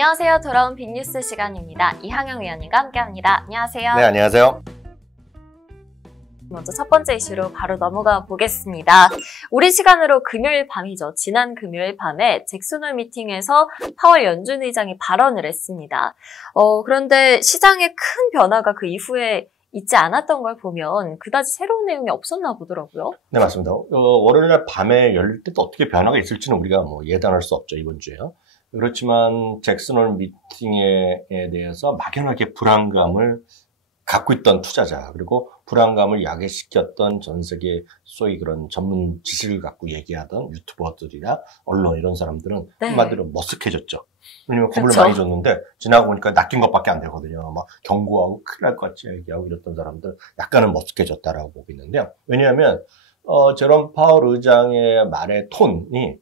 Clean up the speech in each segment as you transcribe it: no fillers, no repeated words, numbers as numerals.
안녕하세요. 돌아온 빅뉴스 시간입니다. 이항영 위원님과 함께합니다. 안녕하세요. 네, 안녕하세요. 먼저 첫 번째 이슈로 바로 넘어가 보겠습니다. 우리 시간으로 금요일 밤이죠. 지난 금요일 밤에 잭슨홀 미팅에서 파월 연준 의장이 발언을 했습니다. 그런데 시장에 큰 변화가 그 이후에 있지 않았던 걸 보면 그다지 새로운 내용이 없었나 보더라고요. 네, 맞습니다. 월요일날 밤에 열릴 때 또 어떻게 변화가 있을지는 우리가 예단할 수 없죠, 이번 주에요. 그렇지만 잭슨홀 미팅에 대해서 막연하게 불안감을 갖고 있던 투자자, 그리고 불안감을 야기시켰던 전 세계 소위 그런 전문 지식을 갖고 얘기하던 유튜버들이나 언론 이런 사람들은 한마디로 머쓱해졌죠. 왜냐면 겁을 많이 줬는데 지나고 보니까 낚인 것밖에 안 되거든요. 막 경고하고 큰일 날 것 같이 얘기하고 이랬던 사람들 약간은 머쓱해졌다라고 보고 있는데요. 왜냐하면 제롬 파월 의장의 말의 톤이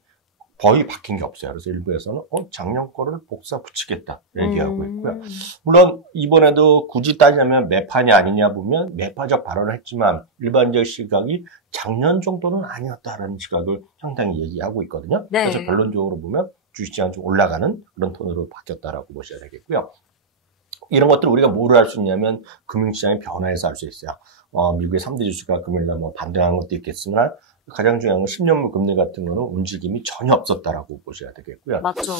거의 바뀐 게 없어요. 그래서 일부에서는 작년 거를 복사 붙이겠다 얘기하고 있고요. 물론 이번에도 굳이 따지자면 매파냐 아니냐 보면 매파적 발언을 했지만 일반적 시각이 작년 정도는 아니었다라는 시각을 상당히 얘기하고 있거든요. 네. 그래서 결론적으로 보면 주식시장이 좀 올라가는 그런 톤으로 바뀌었다라고 보셔야 되겠고요. 이런 것들을 우리가 뭐로 알 수 있냐면 금융시장의 변화에서 알 수 있어요. 미국의 3대 주식가 금요일날 반등한 것도 있겠지만 가장 중요한 건 10년물 금리 같은 거는 움직임이 전혀 없었다라고 보셔야 되겠고요. 맞죠.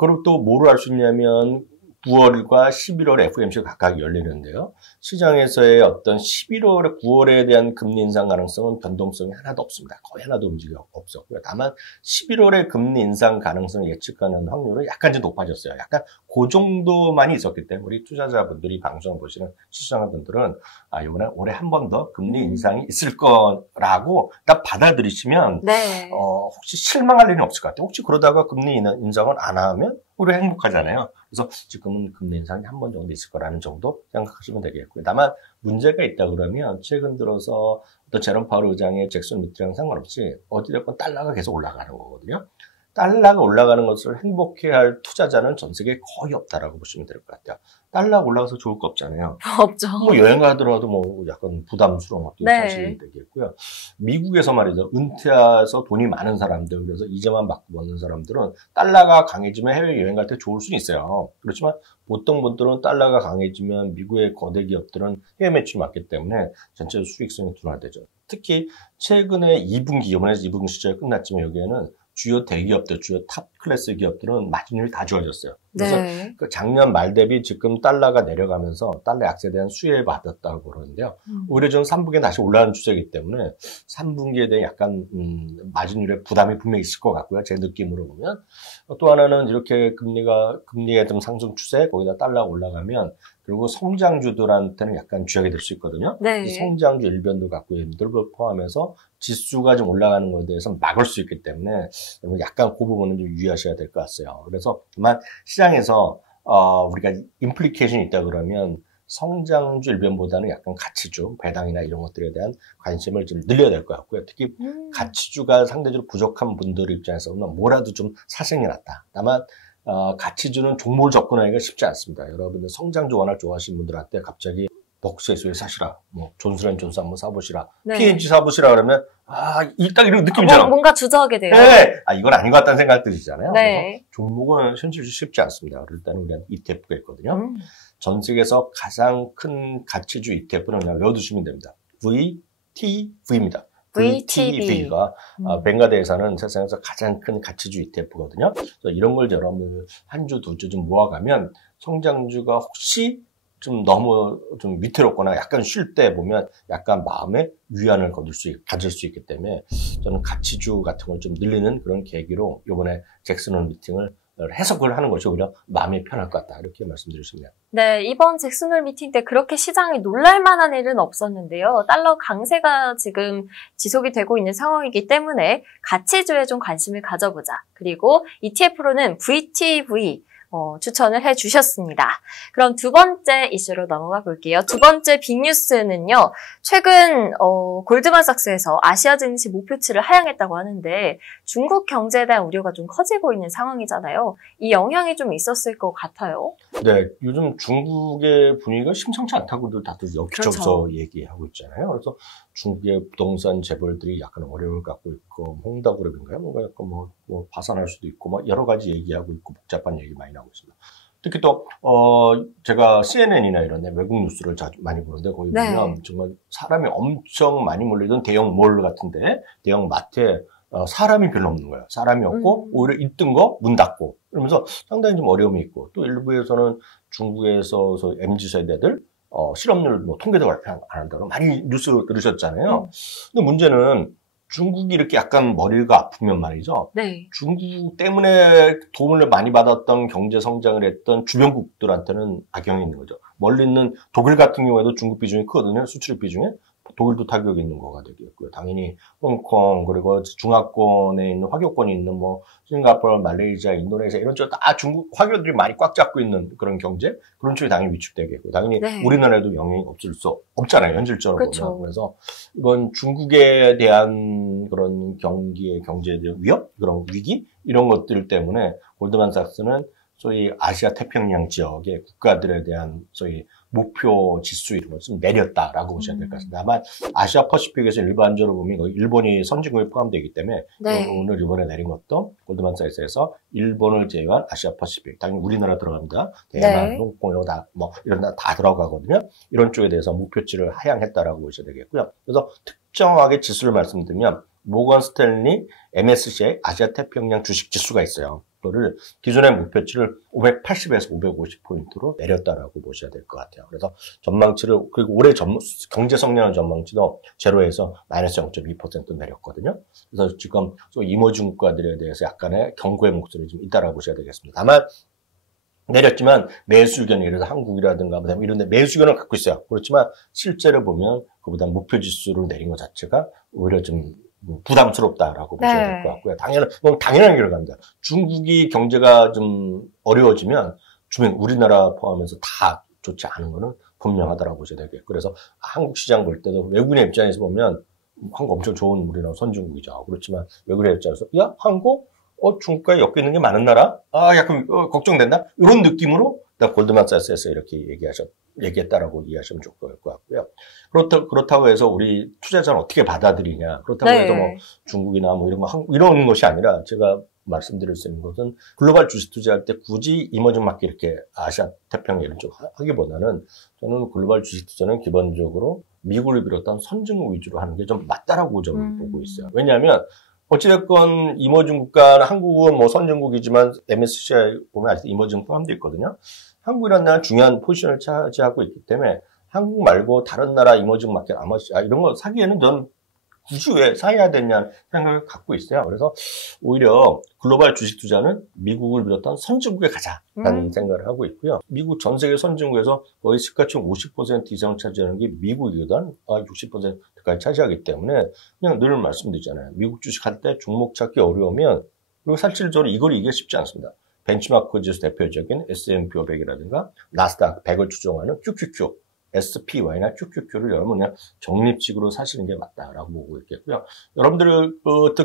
그리고 또 뭐로 알 수 있냐면 9월과 11월 FOMC가 각각 열리는데요. 시장에서의 어떤 11월에 9월에 대한 금리 인상 가능성은 변동성이 하나도 없습니다. 거의 하나도 움직임이 없었고요. 다만 11월에 금리 인상 가능성을 예측하는 확률은 약간 좀 높아졌어요. 약간 그 정도만이 있었기 때문에 우리 투자자분들이 방송을 보시는 시청자분들은 이번에 올해 한 번 더 금리 인상이 있을 거라고 딱 받아들이시면 혹시 실망할 일은 없을 것 같아요. 혹시 그러다가 금리 인상을 안 하면 우리 행복하잖아요. 그래서 지금은 금리 인상이 한 번 정도 있을 거라는 정도 생각하시면 되겠고요. 다만 문제가 있다 그러면 최근 들어서 어떤 제롬 파월 의장의 잭슨 미팅이랑 상관없이 어찌됐건 달러가 계속 올라가는 거거든요. 달러가 올라가는 것을 행복해할 투자자는 전 세계에 거의 없다라고 보시면 될 것 같아요. 달러가 올라가서 좋을 거 없잖아요. 없죠. 여행 가더라도 약간 부담스러운 것도 사실 되겠고요. 미국에서 말이죠. 은퇴해서 돈이 많은 사람들, 그래서 이자만 받고 버는 사람들은 달러가 강해지면 해외 여행 갈 때 좋을 수는 있어요. 그렇지만 보통 분들은 달러가 강해지면 미국의 거대 기업들은 해외 매출이 많기 때문에 전체 수익성이 둔화되죠. 특히 최근에 2분기, 이번에 2분기 시절이 끝났지만 여기에는 주요 대기업들, 주요 탑 클래스 기업들은 마진율이 다 좋아졌어요. 그래서 그 작년 말 대비 지금 달러가 내려가면서 달러 약세에 대한 수혜를 받았다고 그러는데요. 오히려 저는 3분기에 다시 올라가는 추세이기 때문에 3분기에 대한 약간 마진율의 부담이 분명히 있을 것 같고요. 제 느낌으로 보면. 또 하나는 이렇게 금리의 좀 상승 추세, 거기다 달러가 올라가면 그리고 성장주들한테는 약간 쥐약이 될 수 있거든요. 성장주 일변도 갖고 있는 걸 포함해서 지수가 좀 올라가는 것에 대해서 막을 수 있기 때문에 약간 그 부분은 좀 유의하셔야 될 것 같아요. 그래서 다만 시장에서 우리가 임플리케이션이 있다 그러면 성장주 일변보다는 약간 가치주, 배당이나 이런 것들에 대한 관심을 좀 늘려야 될 것 같고요. 특히 가치주가 상대적으로 부족한 분들 입장에서는 뭐라도 좀 사생이 낫다. 다만 가치주는 종목을 접근하기가 쉽지 않습니다. 여러분들 성장주 워낙 좋아하시는 분들한테 갑자기 벅스에서 사시라, 존슨앤존슨 한번 사보시라, P&G 사보시라 그러면 일단 이런 느낌이잖아요. 뭔가 주저하게 돼요. 이건 아닌 것 같다는 생각 들으시잖아요. 그래서 종목은 현실적으로 쉽지 않습니다. 일단 우리는 ETF가 있거든요. 전 세계에서 가장 큰 가치주 ETF는 그냥 외워두시면 됩니다. VTV입니다. VTV가 벵가드에서는 세상에서 가장 큰 가치주 ETF거든요. 그래서 이런 걸 여러분 한 주, 두 주 좀 모아가면 성장주가 혹시 좀 너무 좀 위태롭거나 약간 쉴 때 보면 약간 마음의 위안을 가질 수 있기 때문에 저는 가치주 같은 걸 좀 늘리는 그런 계기로 이번에 잭슨홀 미팅을 해석을 하는 것이 오히려 마음이 편할 것 같다. 이렇게 말씀드리십니다. 네, 이번 잭슨홀 미팅 때 그렇게 시장이 놀랄 만한 일은 없었는데요. 달러 강세가 지금 지속이 되고 있는 상황이기 때문에 가치주에 좀 관심을 가져보자. 그리고 ETF로는 VTV 추천을 해주셨습니다. 그럼 두 번째 이슈로 넘어가 볼게요. 두 번째 빅뉴스는요. 최근 골드만삭스에서 아시아 증시 목표치를 하향했다고 하는데 중국 경제에 대한 우려가 좀 커지고 있는 상황이잖아요. 이 영향이 좀 있었을 것 같아요. 네, 요즘 중국의 분위기가 심상치 않다고들 다들 여기저기서 얘기하고 있잖아요. 그래서 중국의 부동산 재벌들이 약간 어려움을 갖고 있고, 홍다그룹인가요? 뭔가 약간 파산할 수도 있고, 여러 가지 얘기하고 있고, 복잡한 얘기 많이 나오고 있습니다. 특히 또 제가 CNN이나 이런 데 외국 뉴스를 자주 많이 보는데 거기 보면 정말 사람이 엄청 많이 몰리던 대형 몰 같은데 대형 마트에 사람이 별로 없는 거예요. 사람이 없고 오히려 있던 거 문 닫고 그러면서 상당히 좀 어려움이 있고 또 일부에서는 중국에서 MZ 세대들 실업률 뭐 통계도 발표 안 한다고 많이 뉴스 들으셨잖아요. 근데 문제는 중국이 이렇게 약간 머리가 아프면 말이죠. 네. 중국 때문에 도움을 많이 받았던 경제 성장을 했던 주변국들한테는 악영이 있는 거죠. 멀리 있는 독일 같은 경우에도 중국 비중이 크거든요. 수출 비중에. 독일도 타격이 있는 거가 되겠고요. 당연히 홍콩 그리고 중화권에 있는 화교권이 있는 뭐 싱가포르, 말레이시아, 인도네시아 이런 쪽 다 중국 화교들이 많이 꽉 잡고 있는 그런 경제 그런 쪽이 당연히 위축되겠고요. 당연히 우리나라에도 영향이 없을 수 없잖아요. 현실적으로 그렇죠. 보면. 그래서 이건 중국에 대한 그런 경제에 대한 위협, 그런 위기 이런 것들 때문에 골드만삭스는 소위 아시아 태평양 지역의 국가들에 대한 소위 목표 지수 이런 것을 좀 내렸다라고 보셔야 될 것 같습니다. 다만 아시아 퍼시픽에서 일반적으로 보면 일본이 선진국에 포함되기 때문에 오늘 이번에 내린 것도 골드만삭스에서 일본을 제외한 아시아 퍼시픽 당연히 우리나라 들어갑니다. 대만, 홍콩 이런 다 뭐 이런 다 들어가거든요. 이런 쪽에 대해서 목표치를 하향했다라고 보셔야 되겠고요. 그래서 특정하게 지수를 말씀드리면 모건 스탠리 MSCI 아시아 태평양 주식 지수가 있어요. 그거를 기존의 목표치를 580에서 550포인트로 내렸다라고 보셔야 될 것 같아요. 그래서 전망치를 그리고 올해 경제 성장 전망치도 제로에서 마이너스 0.2% 내렸거든요. 그래서 지금 이머징 국가들에 대해서 약간의 경고의 목소리 좀 있다라고 보셔야 되겠습니다. 다만 내렸지만 매수 의견이 예를 들어서 한국이라든가 이런 데 매수 의견을 갖고 있어요. 그렇지만 실제로 보면 그보다 목표 지수를 내린 것 자체가 오히려 좀 부담스럽다라고 보셔야 될 것 같고요. 당연한 결과입니다. 중국이 경제가 좀 어려워지면 주변 우리나라 포함해서 다 좋지 않은 거는 분명하다라고 보셔야 되겠고 그래서 한국 시장 볼 때도 외국인의 입장에서 보면 한국 엄청 좋은 우리나라 선진국이죠. 그렇지만 외국인의 입장에서 야 한국 중국과 엮여 있는 게 많은 나라? 약간 걱정된다? 이런 느낌으로 골드만삭스에서 이렇게 얘기했다라고 이해하시면 좋을 것 같고요. 그렇다고 해서 우리 투자자는 어떻게 받아들이냐. 그렇다고 해서 뭐 중국이나 뭐 이런 것이 아니라 제가 말씀드릴 수 있는 것은 글로벌 주식 투자할 때 굳이 이머징 마켓 이렇게 아시아 태평양 이런 쪽 하기보다는 저는 글로벌 주식 투자는 기본적으로 미국을 비롯한 선진국 위주로 하는 게 좀 맞다라고 저는 보고 있어요. 왜냐하면 어찌됐건 이머징 국가는 한국은 뭐 선진국이지만 MSCI 보면 아직 이머징 포함되어 있거든요. 한국이라는 나라는 중요한 포지션을 차지하고 있기 때문에 한국 말고 다른 나라 이머징 마켓 이런 거 사기에는 저는 굳이 왜 사야 되냐는 생각을 갖고 있어요. 그래서 오히려 글로벌 주식 투자는 미국을 비롯한 선진국에 가자라는 생각을 하고 있고요. 미국 전 세계 선진국에서 거의 시가총 50% 이상을 차지하는 게 미국이거든. 60%까지 차지하기 때문에 그냥 늘 말씀드리잖아요. 미국 주식 할 때 종목 찾기 어려우면 그리고 실질적으로 이걸 이기기 쉽지 않습니다. 벤치마크 지수 대표적인 S&P 500이라든가 나스닥 100을 추종하는 QQQ SPY나 QQQ를 여러분 그냥 적립식으로 사시는 게 맞다라고 보고 있겠고요. 여러분들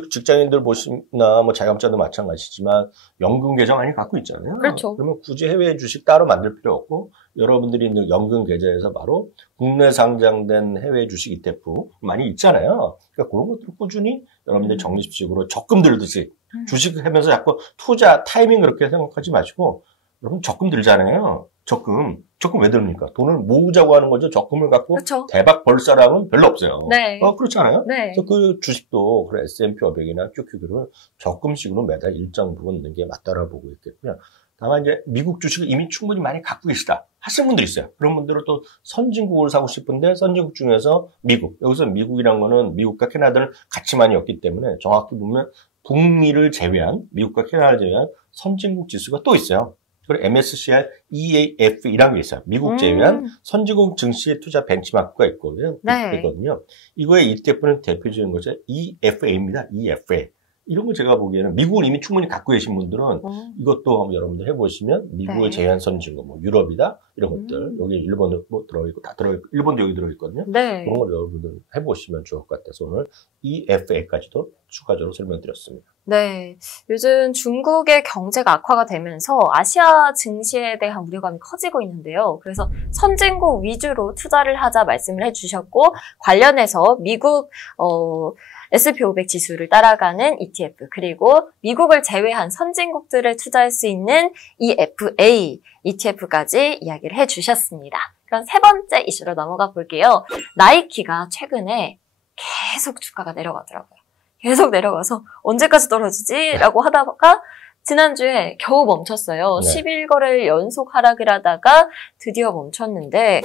직장인들 보시나 뭐 자영업자도 마찬가지지만 연금 계좌 많이 갖고 있잖아요. 그렇죠. 그러면 굳이 해외 주식 따로 만들 필요 없고 여러분들이 있는 연금 계좌에서 바로 국내 상장된 해외 주식 ETF 많이 있잖아요. 그러니까 그런 것들을 꾸준히 여러분들 적립식으로 적금 들듯이 주식을 하면서 자꾸 투자 타이밍 그렇게 생각하지 마시고 여러분 적금 들잖아요. 적금 왜 들습니까? 돈을 모으자고 하는 거죠. 적금을 갖고 그쵸. 대박 벌 사람은 별로 없어요. 네. 그렇잖아요. 네. 그래서 그 주식도 그래 S&P 500이나 QQQ를 적금식으로 매달 일정 부분 넣는 게 맞다라고 보고 있겠고요. 다만 이제 미국 주식을 이미 충분히 많이 갖고 계시다 하시는 분들이 있어요. 그런 분들은 또 선진국을 사고 싶은데 선진국 중에서 미국, 여기서 미국이란 거는 미국과 캐나다를 같이 많이 엮기 때문에 정확히 보면 북미를 제외한 미국과 캐나다를 제외한 선진국 지수가 또 있어요. 그리고 MSCI EAF이라는 게 있어요. 미국 제외한 선진국 증시의 투자 벤치마크가 있거든요. 이거의 ETF는 대표적인 것이 EFA입니다. EFA. 이런 거 제가 보기에는 미국을 이미 충분히 갖고 계신 분들은 이것도 한번 여러분들 해보시면 미국을 제외한 선진국, 뭐 유럽이다 이런 것들 여기 일본도 뭐 들어있고 다 들어있고 일본도 여기 들어있거든요. 그런 걸 여러분들 해보시면 좋을 것 같아서 오늘 EFA까지도 추가적으로 설명드렸습니다. 네, 요즘 중국의 경제가 악화가 되면서 아시아 증시에 대한 우려감이 커지고 있는데요. 그래서 선진국 위주로 투자를 하자 말씀을 해주셨고 관련해서 미국 S&P 500 지수를 따라가는 ETF 그리고 미국을 제외한 선진국들을 투자할 수 있는 EFA ETF까지 이야기를 해주셨습니다. 그럼 세 번째 이슈로 넘어가 볼게요. 나이키가 최근에 계속 주가가 내려가더라고요. 계속 내려가서 언제까지 떨어지지? 라고 하다가 지난주에 겨우 멈췄어요. 네. 11거래일 연속 하락을 하다가 드디어 멈췄는데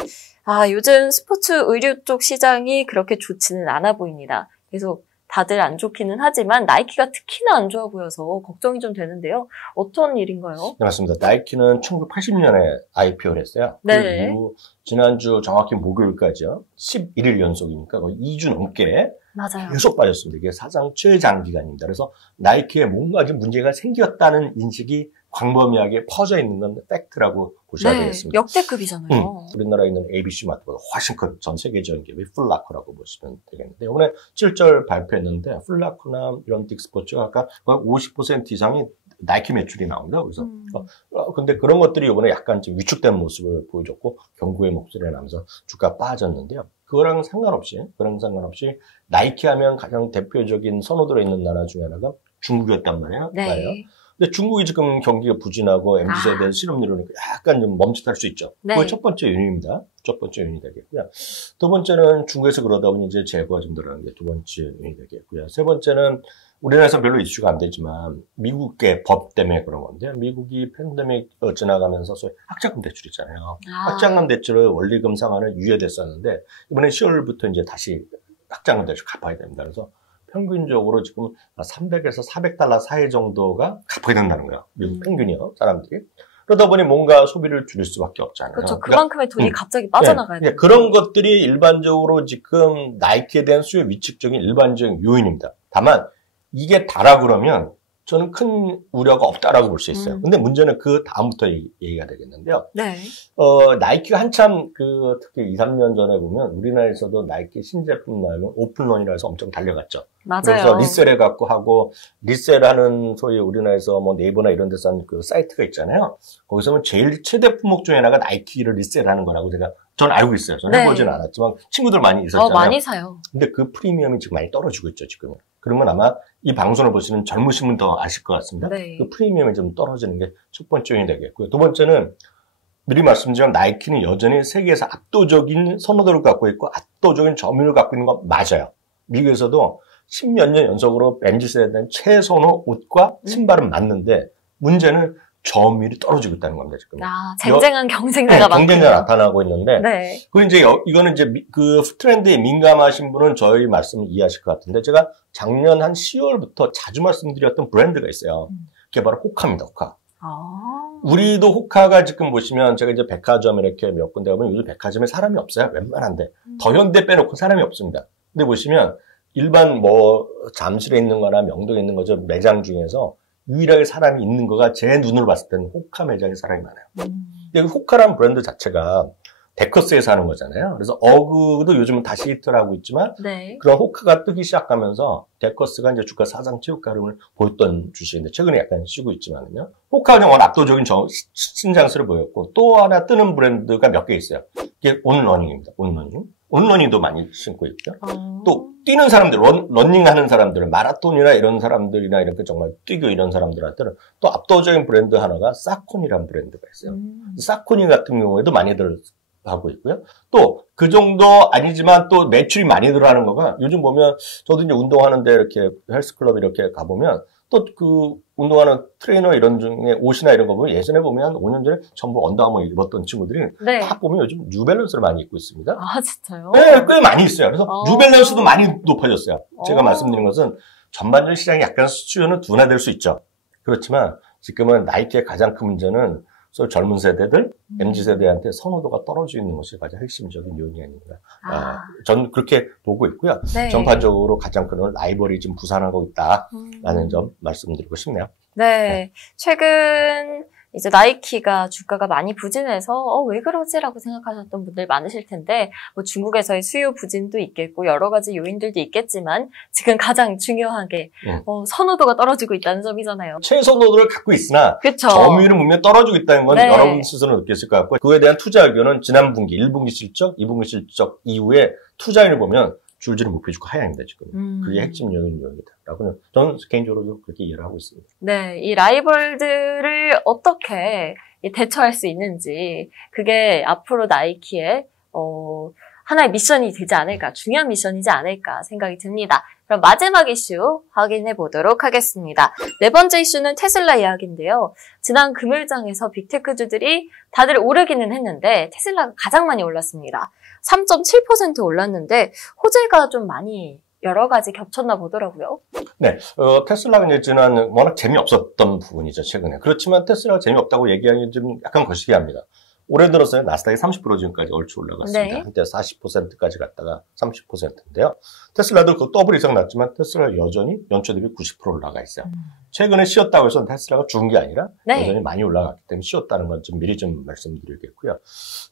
요즘 스포츠 의류 쪽 시장이 그렇게 좋지는 않아 보입니다. 계속 다들 안 좋기는 하지만 나이키가 특히나 안 좋아 보여서 걱정이 좀 되는데요. 어떤 일인가요? 네, 맞습니다. 나이키는 1980년에 IPO를 했어요. 네. 그리고 지난주 정확히 목요일까지요. 11일 연속이니까 거의 2주 넘게 맞아요. 계속 빠졌습니다. 이게 사상 최장기간입니다. 그래서 나이키에 뭔가 좀 문제가 생겼다는 인식이 광범위하게 퍼져 있는 건 팩트라고 보셔야 되겠습니다. 역대급이잖아요. 우리나라에 있는 ABC 마트보다 훨씬 큰 전 세계적인 기업이 풀라코라고 보시면 되겠는데 이번에 7절 발표했는데 풀라코나 이런 딕스포츠가 아까 50% 이상이 나이키 매출이 나옵니다. 그래서 근데 그런 것들이 이번에 약간 좀 위축된 모습을 보여줬고 경고의 목소리가 나면서 주가 빠졌는데요. 그거랑 상관없이 나이키 하면 가장 대표적인 선호도로 있는 나라 중에 하나가 중국이었단 말이에요. 네. 근데 중국이 지금 경기가 부진하고 MZ세대 실업률이 약간 좀 멈칫할 수 있죠. 네. 그게 첫 번째 요인입니다. 첫 번째 요인이 되겠고요. 두 번째는 중국에서 그러다 보니 이제 재고가 좀 늘어나는 게 두 번째 요인이 되겠고요. 세 번째는 우리나라에서 별로 이슈가 안 되지만 미국의 법 때문에 그런 건데 미국이 팬데믹 지나가면서 소위 학자금 대출 있잖아요. 학자금 대출을 원리금 상환을 유예됐었는데 이번에 10월부터 이제 다시 학자금 대출 갚아야 됩니다. 그래서 평균적으로 지금 300에서 400달러 사이 정도가 갚아야 된다는 거예요. 미국 평균이요, 사람들이. 그러다 보니 뭔가 소비를 줄일 수밖에 없잖아요. 그렇죠. 그만큼의 돈이 갑자기 빠져나가야 돼요. 그런 것들이 일반적으로 지금 나이키에 대한 수요 위축적인 일반적인 요인입니다. 다만 이게 다라 그러면 저는 큰 우려가 없다라고 볼 수 있어요. 근데 문제는 그 다음부터 얘기가 되겠는데요. 네. 나이키가 한참 특히 2, 3년 전에 보면 우리나라에서도 나이키 신제품 나오면 오픈런이라 해서 엄청 달려갔죠. 맞아요. 그래서 리셀해갖고 하고, 리셀하는 소위 우리나라에서 뭐 네이버나 이런 데서 하는 그 사이트가 있잖아요. 거기서는 제일 최대 품목 중에 하나가 나이키를 리셀하는 거라고 저는 알고 있어요. 저는 해보지는 않았지만 친구들 많이 있었잖아요. 많이 사요. 근데 그 프리미엄이 지금 많이 떨어지고 있죠, 지금은. 그러면 아마 이 방송을 보시는 젊으신 분 더 아실 것 같습니다. 네. 그 프리미엄이 좀 떨어지는 게 첫 번째 요인이 되겠고요. 두 번째는 미리 말씀드리면 나이키는 여전히 세계에서 압도적인 선호도를 갖고 있고 압도적인 점유율을 갖고 있는 건 맞아요. 미국에서도 10몇 년 연속으로 MZ세대에 대한 최선호 옷과 신발은 맞는데 문제는 점유율이 떨어지고 있다는 겁니다, 지금. 쟁쟁한 경쟁자가 많군요. 경쟁자가 나타나고 있는데. 네. 그리고 이제 이거는 이제 그 트렌드에 민감하신 분은 저희 말씀을 이해하실 것 같은데 제가 작년 한 10월부터 자주 말씀드렸던 브랜드가 있어요. 그게 바로 호카입니다, 호카. 우리도 호카가 지금 보시면 제가 이제 백화점 이렇게 몇 군데 가면 요즘 백화점에 사람이 없어요. 웬만한데. 더현대 빼놓고 사람이 없습니다. 근데 보시면 일반 잠실에 있는 거나 명동에 있는 거죠. 매장 중에서 유일하게 사람이 있는 거가 제 눈으로 봤을 때는 호카 매장에 사람이 많아요. 근데 호카라는 브랜드 자체가 데커스에서 하는 거잖아요. 그래서 어그도 요즘은 다시 히트를 하고 있지만 네. 그런 호카가 뜨기 시작하면서 데커스가 이제 주가 사상 최고가 흐름을 보였던 주식인데 최근에 약간 쉬고 있지만은요. 호카가 워낙 압도적인 신장세를 보였고 또 하나 뜨는 브랜드가 몇 개 있어요. 이게 온러닝입니다. 온러닝. 온러닝도 많이 신고 있고요. 또 뛰는 사람들, 러닝하는 사람들, 마라톤이나 이런 사람들이나 이렇게 정말 뛰고 이런 사람들한테는 또 압도적인 브랜드 하나가 사코니라는 브랜드가 있어요. 사코니 같은 경우에도 많이들 하고 있고요. 또 그 정도 아니지만 또 매출이 많이 들어가는 거가 요즘 보면 저도 이제 운동하는데 이렇게 헬스클럽 이렇게 가보면 또 그 운동하는 트레이너 이런 중에 옷이나 이런 거 보면 예전에 보면 5년 전에 전부 언더아머 입었던 친구들이 네. 딱 보면 요즘 뉴밸런스를 많이 입고 있습니다. 진짜요? 네, 꽤 많이 있어요. 그래서 뉴밸런스도 많이 높아졌어요. 제가 말씀드린 것은 전반적인 시장이 약간 수요는 둔화될 수 있죠. 그렇지만 지금은 나이키의 가장 큰 문제는 젊은 세대들, MZ세대한테 선호도가 떨어지고 있는 것이 가장 핵심적인 요인이 아닌가. 저는 그렇게 보고 있고요. 네. 전반적으로 가장 큰 라이벌이 지금 부산하고 있다라는 점 말씀드리고 싶네요. 네. 최근 이제 나이키가 주가가 많이 부진해서 왜 그러지라고 생각하셨던 분들 많으실 텐데 뭐 중국에서의 수요 부진도 있겠고 여러 가지 요인들도 있겠지만 지금 가장 중요하게 선호도가 떨어지고 있다는 점이잖아요. 최선호도를 갖고 있으나 그쵸. 점유율은 분명히 떨어지고 있다는 건 네. 여러분 스스로 느꼈을 것 같고 그에 대한 투자 의견은 지난 분기 1분기 실적, 2분기 실적 이후에 투자율을 보면 줄줄이 목표주가 하향입니다, 지금. 그게 핵심 요인이다. 라고는 저는 개인적으로 그렇게 이해를 하고 있습니다. 네, 이 라이벌들을 어떻게 대처할 수 있는지, 그게 앞으로 나이키의, 하나의 미션이 되지 않을까, 중요한 미션이지 않을까 생각이 듭니다. 그럼 마지막 이슈 확인해 보도록 하겠습니다. 네 번째 이슈는 테슬라 이야기인데요. 지난 금요일장에서 빅테크주들이 다들 오르기는 했는데 테슬라가 가장 많이 올랐습니다. 3.7% 올랐는데 호재가 좀 많이 여러 가지 겹쳤나 보더라고요. 네, 테슬라가 이제 지난 워낙 재미없었던 부분이죠, 최근에. 그렇지만 테슬라가 재미없다고 얘기하기 좀 약간 거시기 합니다. 올해 들어서요, 나스닥이 30% 지금까지 얼추 올라갔습니다. 네. 한때 40%까지 갔다가 30%인데요. 테슬라도 그 더블 이상 났지만 테슬라 여전히 연초 대비 90% 올라가 있어요. 최근에 쉬었다고 해서 테슬라가 죽은 게 아니라 네. 여전히 많이 올라갔기 때문에 쉬었다는 건 좀 미리 좀 말씀드리겠고요.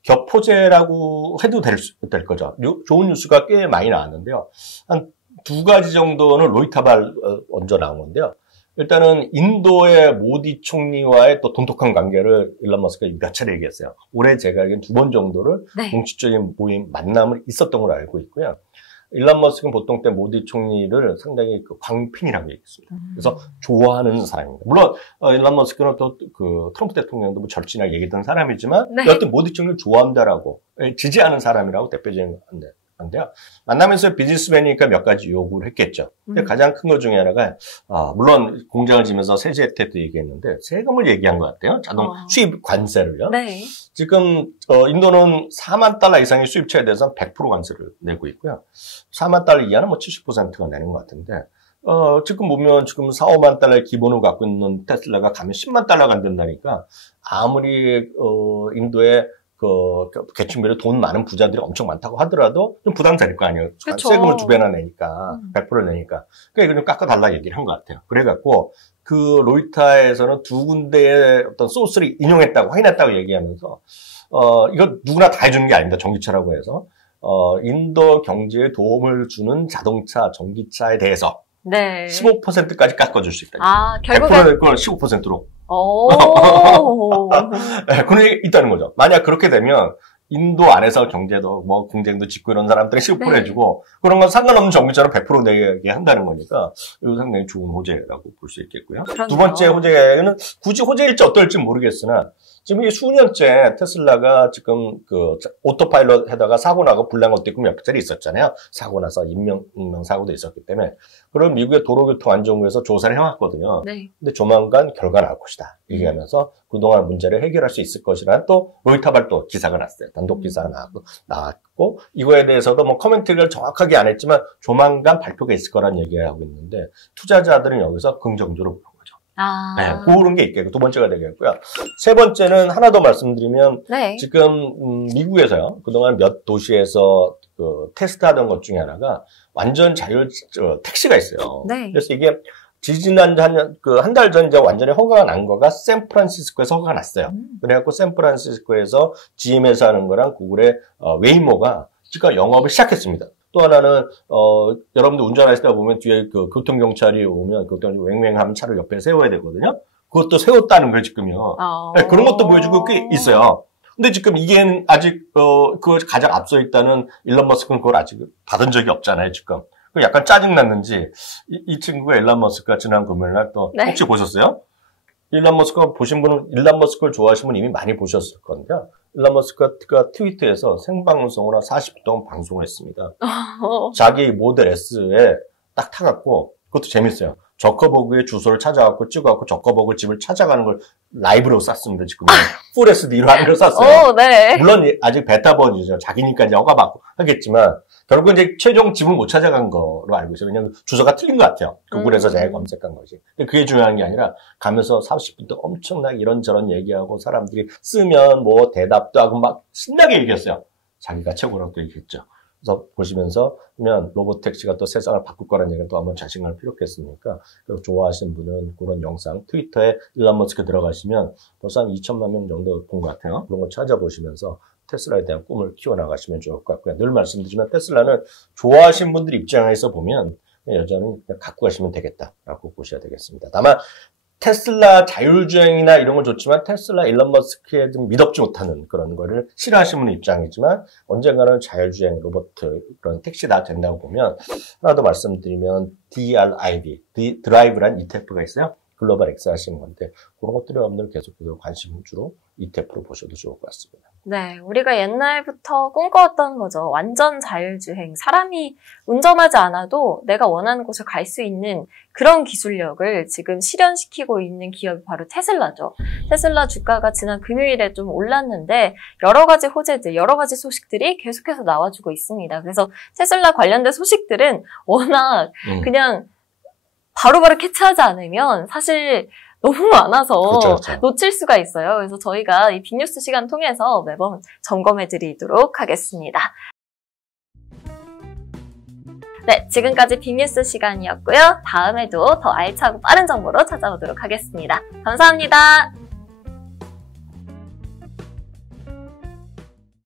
겹호재라고 해도 될 거죠. 좋은 뉴스가 꽤 많이 나왔는데요. 한 두 가지 정도는 로이타발 먼저 나온 건데요. 일단은 인도의 모디 총리와의 또 돈독한 관계를 일론 머스크가 몇 차례 얘기했어요. 올해 제가 알기엔 2번 정도를 네. 공식적인 만남을 있었던 걸로 알고 있고요. 일론 머스크는 보통 때 모디 총리를 상당히 광팬이라고 얘기했습니다. 그래서 좋아하는 사람입니다. 물론 일론 머스크는 또 그 트럼프 대통령도 뭐 절친하게 얘기했던 사람이지만 네. 여하튼 모디 총리를 좋아한다라고 지지하는 사람이라고 대표적인 건데. 인데요. 만나면서 비즈니스맨이니까 몇 가지 요구를 했겠죠. 근데 가장 큰 것 중에 하나가 물론 공장을 지면서 세제 혜택도 얘기했는데 세금을 얘기한 것 같아요. 자동 수입 관세를요. 네. 지금 인도는 4만 달러 이상의 수입차에 대해서는 100% 관세를 내고 있고요. 4만 달러 이하는 뭐 70%가 내는 것 같은데 지금 보면 지금 4, 5만 달러의 기본을 갖고 있는 테슬라가 가면 10만 달러가 안 된다니까 아무리 인도의 계층별로 돈 많은 부자들이 엄청 많다고 하더라도 좀 부담될 거 아니에요. 그쵸. 세금을 2배나 내니까, 100% 내니까. 그러니까 이거 좀 깎아달라 얘기를 한 것 같아요. 그래갖고, 그 로이터에서는 두 군데의 어떤 소스를 인용했다고, 확인했다고 얘기하면서, 이거 누구나 다 해주는 게 아닙니다. 전기차라고 해서. 인도 경제에 도움을 주는 자동차, 전기차에 대해서. 네. 15%까지 깎아줄 수 있다. 결국엔 100%낼 걸 15%로. 오. 네, 그런 얘기 있다는 거죠. 만약 그렇게 되면 인도 안에서 경제도 뭐 공장도 짓고 이런 사람들이 15% 해주고 그런 건 상관없는 전기차로 100% 내게 한다는 거니까 이거 상당히 좋은 호재라고 볼 수 있겠고요. 그럼요. 두 번째 호재는 굳이 호재일지 어떨지 모르겠으나 지금 이게 수년째 테슬라가 지금 그 오토파일럿 해다가 사고 나고 불난 것도 있고 몇 차례 있었잖아요. 사고 나서 인명 사고도 있었기 때문에 그런 미국의 도로교통안전부에서 조사를 해왔거든요. 네. 근데 조만간 결과 나올 것이다. 얘기하면서 그동안 문제를 해결할 수 있을 것이라는 또 로이터발 또 기사가 났어요. 단독 기사가 나왔고 이거에 대해서도 뭐 코멘트를 정확하게 안 했지만 조만간 발표가 있을 거란 얘기를 하고 있는데 투자자들은 여기서 긍정적으로 보는 거죠. 네, 그런 게 있겠고 두 번째가 되겠고요. 세 번째는 하나 더 말씀드리면 네. 지금 미국에서요. 그동안 몇 도시에서 그 테스트하던 것 중에 하나가 완전 자율 택시가 있어요. 네. 그래서 이게 지지난 한 달 전 이제 완전히 허가가 난 거가 샌프란시스코에서 허가가 났어요. 그래갖고 샌프란시스코에서 GM에서 하는 거랑 구글의 웨이모가 지금 영업을 시작했습니다. 또 하나는 여러분들 운전하시다 보면 뒤에 그 교통경찰이 오면 왱왱하면 차를 옆에 세워야 되거든요. 그것도 세웠다는 거예요, 지금요. 네, 그런 것도 보여주고 꽤 있어요. 근데 지금 이게 아직 그 가장 앞서 있다는 일론 머스크는 그걸 아직 받은 적이 없잖아요, 지금. 약간 짜증났는지 이 친구가 일론 머스크가 지난 금요일날 또 네. 혹시 보셨어요? 일론 머스크가 보신 분은 일론 머스크를 좋아하시는 분 이미 많이 보셨을 건데 일론 머스크가 트위터에서 생방송으로 40분 동안 방송을 했습니다. 자기 모델 S에 딱 타갖고 그것도 재밌어요. 저커버그의 주소를 찾아갖고 찍어갖고 저커버그 집을 찾아가는 걸 라이브로 쐈습니다. 지금 풀 SD로 하는 걸 쐈어요. 네. 물론 아직 베타 버전이죠. 자기니까 이제 허가받고 하겠지만 결국 이제 최종 집을 못 찾아간 거로 알고 있어요. 왜냐하면 주소가 틀린 것 같아요. 구글에서 제가 검색한 것이. 근데 그게 중요한 게 아니라 가면서 40분 동안 엄청나게 이런저런 얘기하고 사람들이 쓰면 뭐 대답도 하고 막 신나게 얘기했어요. 자기가 최고라고 또 얘기했죠. 그래서 보시면서 그러면 로봇택시가 또 세상을 바꿀 거라는 얘기는 또 한번 자신감을 필요했으니까 좋아하시는 분은 그런 영상 트위터에 일론 머스크 들어가시면 벌써 한 2천만 명 정도 본 것 같아요. 그런 거 찾아보시면서 테슬라에 대한 꿈을 키워나가시면 좋을 것 같고요. 늘 말씀드리지만 테슬라는 좋아하시는 분들 입장에서 보면 여전히 그냥 갖고 가시면 되겠다라고 보셔야 되겠습니다. 다만 테슬라 자율주행이나 이런 건 좋지만 테슬라 일론 머스크에 좀 믿업지 못하는 그런 거를 싫어하시는 입장이지만 언젠가는 자율주행 로봇 그런 택시 다 된다고 보면 하나 더 말씀드리면 DRIV, 드라이브란 ETF가 있어요. 글로벌 X 하시는 건데 그런 것들이 여러분들 계속해서 관심주로 ETF로 보셔도 좋을 것 같습니다. 네, 우리가 옛날부터 꿈꿔왔던 거죠. 완전 자율주행. 사람이 운전하지 않아도 내가 원하는 곳을 갈 수 있는 그런 기술력을 지금 실현시키고 있는 기업이 바로 테슬라죠. 테슬라 주가가 지난 금요일에 좀 올랐는데 여러 가지 호재들, 여러 가지 소식들이 계속해서 나와주고 있습니다. 그래서 테슬라 관련된 소식들은 워낙 그냥 바로바로 캐치하지 않으면 사실 너무 많아서 그렇죠. 놓칠 수가 있어요. 그래서 저희가 이 빅뉴스 시간 통해서 매번 점검해 드리도록 하겠습니다. 네, 지금까지 빅뉴스 시간이었고요. 다음에도 더 알차고 빠른 정보로 찾아오도록 하겠습니다. 감사합니다.